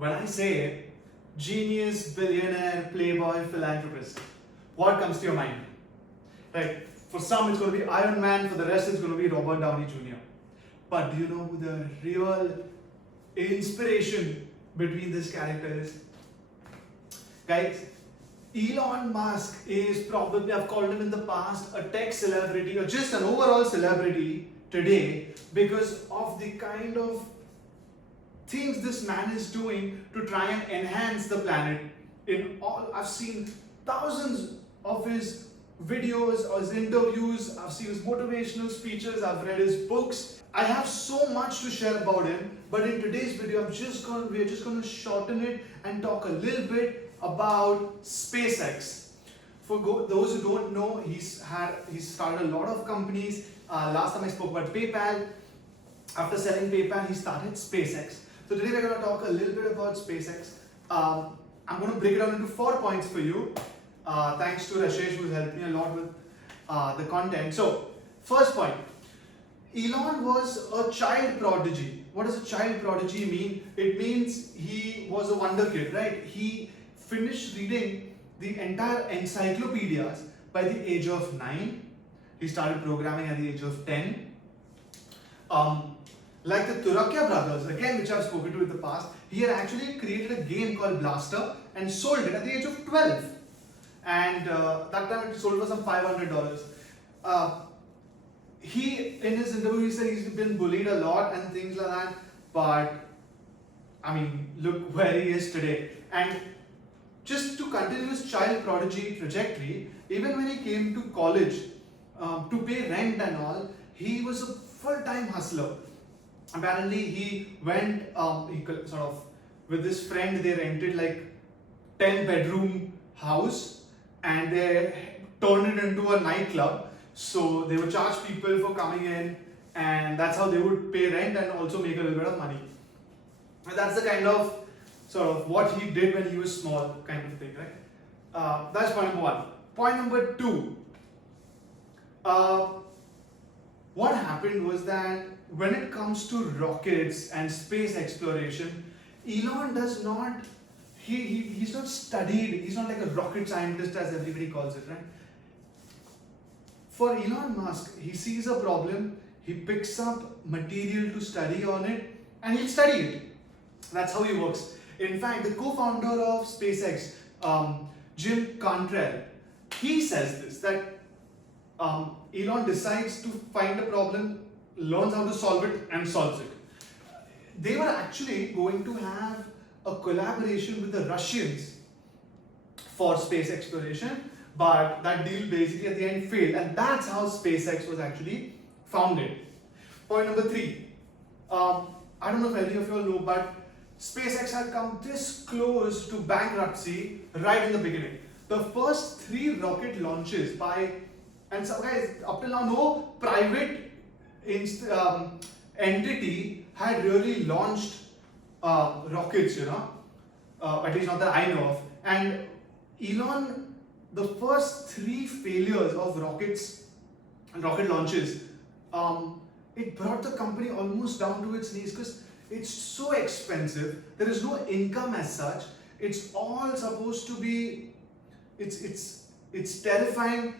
When I say genius, billionaire, playboy, philanthropist, what comes to your mind? Right? For some, it's going to be Iron Man. For the rest, it's going to be Robert Downey Jr. But do you know who the real inspiration between this character is? Guys, Elon Musk is probably, I've called him in the past, a tech celebrity or just an overall celebrity today because of the kind of things this man is doing to try and enhance the planet. I've seen thousands of his videos or his interviews, I've seen his motivational speeches, I've read his books. I have so much to share about him, but in today's video, we're just going to shorten it and talk a little bit about SpaceX. For those who don't know, he's started a lot of companies. Last time I spoke about PayPal. After selling PayPal, he started SpaceX. So today we're going to talk a little bit about SpaceX. I'm going to break it down into 4 points for you. Thanks to Rashesh, who's helped me a lot with the content. So, first point. Elon was a child prodigy. What does a child prodigy mean? It means he was a wonder kid, right? He finished reading the entire encyclopedias by the age of 9. He started programming at the age of 10. Like the Turakia brothers, again, which I've spoken to in the past, he had actually created a game called Blaster and sold it at the age of 12. And that time it sold for some $500. In his interview, he said he's been bullied a lot and things like that. But I mean, look where he is today. And just to continue his child prodigy trajectory, even when he came to college to pay rent and all, he was a full-time hustler. Apparently, he went with his friend. They rented like 10-bedroom house and they turned it into a nightclub. So they would charge people for coming in, and that's how they would pay rent and also make a little bit of money. And that's the kind of what he did when he was small, kind of thing, right? That's point number 1. Point number 2. What happened was that when it comes to rockets and space exploration, Elon does not. He's not studied. He's not like a rocket scientist as everybody calls it, right? For Elon Musk, he sees a problem, he picks up material to study on it, and he'll study it. That's how he works. In fact, the co-founder of SpaceX, Jim Cantrell, he says this, that Elon decides to find a problem, learns how to solve it, and solves it. They were actually going to have a collaboration with the Russians for space exploration, but that deal basically at the end failed, and that's how SpaceX was actually founded. Point number 3. I don't know if any of you all know, but SpaceX had come this close to bankruptcy right in the beginning. The first 3 rocket launches and so guys, up till now, no private entity had really launched rockets, at least not that I know of. And Elon, the first 3 failures of rockets and rocket launches, it brought the company almost down to its knees because it's so expensive. There is no income as such. It's all supposed to be. It's terrifying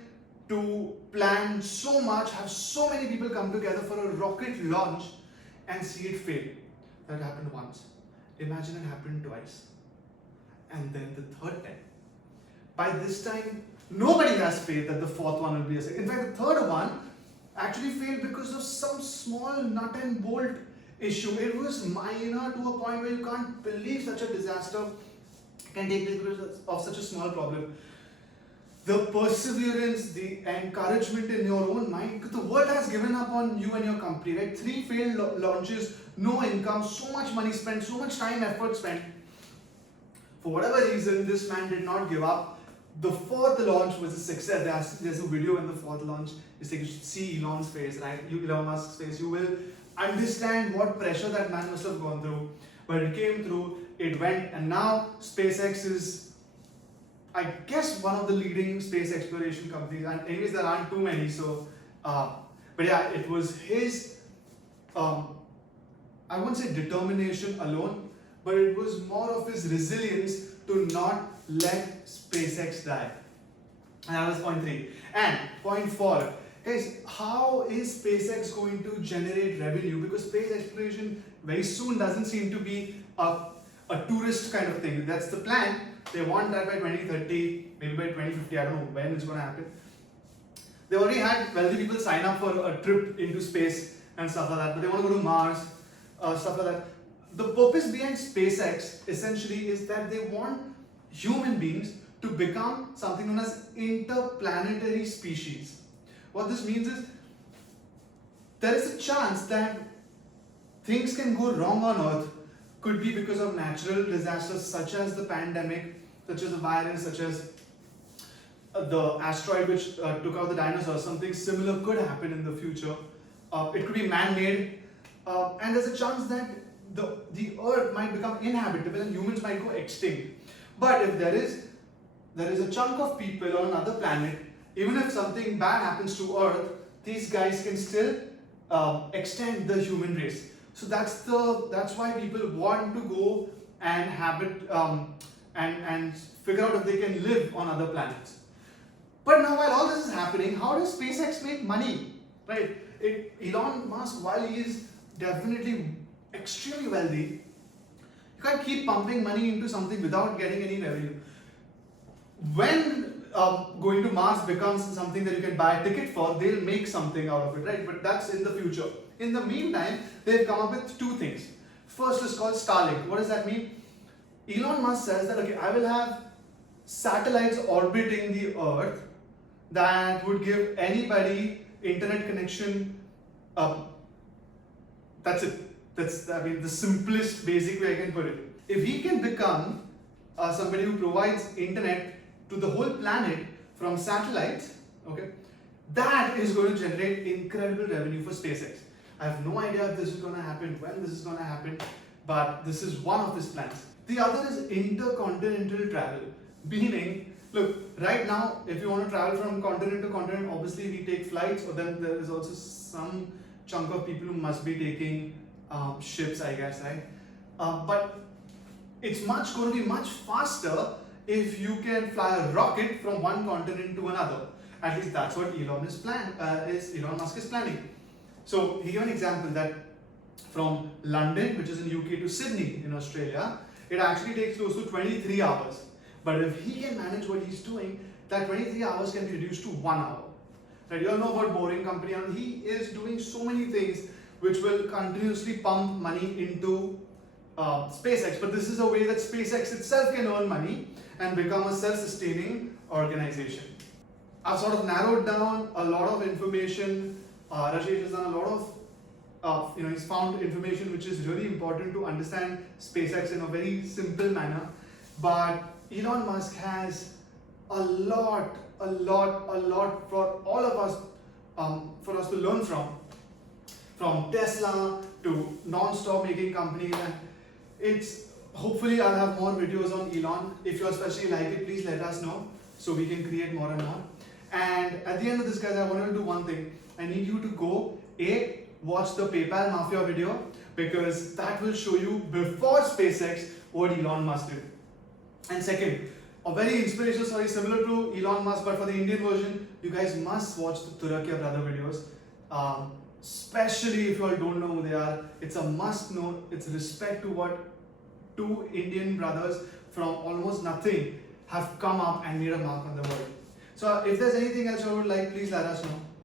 to plan so much, have so many people come together for a rocket launch and see it fail. That happened once. Imagine it happened twice. And then the 3rd time. By this time, nobody has faith that the 4th one will be a success. In fact, the 3rd one actually failed because of some small nut and bolt issue. It was minor to a point where you can't believe such a disaster can take place because of such a small problem. The perseverance, the encouragement in your own mind, because the world has given up on you and your company, right? 3 failed launches, no income, so much money spent, so much time, effort spent. For whatever reason, this man did not give up. The 4th launch was a success. There's a video in the 4th launch. You should see Elon's face, right? Elon Musk's face. You will understand what pressure that man must have gone through. But it came through, it went, and now SpaceX is, I guess, one of the leading space exploration companies. And anyways, there aren't too many. So, but yeah, it was his, I won't say determination alone, but it was more of his resilience to not let SpaceX die. And that was point 3. And point 4, guys, how is SpaceX going to generate revenue? Because space exploration very soon doesn't seem to be a tourist kind of thing. That's the plan. They want that by 2030, maybe by 2050. I don't know when it's going to happen. They already had wealthy people sign up for a trip into space and stuff like that, but they want to go to Mars, stuff like that. The purpose behind SpaceX essentially is that they want human beings to become something known as interplanetary species. What this means is there is a chance that things can go wrong on Earth, could be because of natural disasters such as the pandemic, such as the virus, such as the asteroid which took out the dinosaurs. Something similar could happen in the future. It could be man-made, and there's a chance that the Earth might become inhabitable and humans might go extinct. But if there is a chunk of people on another planet, even if something bad happens to Earth, these guys can still extend the human race. So that's why people want to go and and figure out if they can live on other planets. But now, while all this is happening, how does SpaceX make money? Right? Elon Musk, while he is definitely extremely wealthy, you can't keep pumping money into something without getting any revenue. When going to Mars becomes something that you can buy a ticket for, they'll make something out of it, right? But that's in the future. In the meantime, they've come up with 2 things. First is called Starlink. What does that mean? Elon Musk says that, okay, I will have satellites orbiting the Earth that would give anybody internet connection. That's it. That's the simplest basic way I can put it. If he can become somebody who provides internet to the whole planet from satellites, okay, that is going to generate incredible revenue for SpaceX. I have no idea if this is going to happen, when this is going to happen, but this is one of his plans. The other is intercontinental travel, meaning, look, right now, if you want to travel from continent to continent, obviously we take flights, or then there is also some chunk of people who must be taking ships, I guess, right? But it's going to be much faster if you can fly a rocket from one continent to another. At least that's what Elon Musk is planning. So he gave an example that from London, which is in UK, to Sydney in Australia, it actually takes close to 23 hours. But if he can manage what he's doing, that 23 hours can be reduced to 1 hour. Right? You all know about Boring Company, and he is doing so many things which will continuously pump money into SpaceX. But this is a way that SpaceX itself can earn money and become a self-sustaining organization. I've sort of narrowed down a lot of information. Rajesh has done a lot of, he's found information which is really important to understand SpaceX in a very simple manner. But Elon Musk has a lot for all of us, for us to learn from Tesla to non-stop making companies. And hopefully I'll have more videos on Elon. If you especially like it, please let us know so we can create more and more. And at the end of this, guys, I want to do one thing. I need you to go, watch the PayPal Mafia video, because that will show you before SpaceX what Elon Musk did. And second, a very inspirational story similar to Elon Musk, but for the Indian version, you guys must watch the Turakia brother videos. Especially if you all don't know who they are, it's a must know. It's respect to what 2 Indian brothers from almost nothing have come up and made a mark on the world. So if there's anything else you would like, please let us know.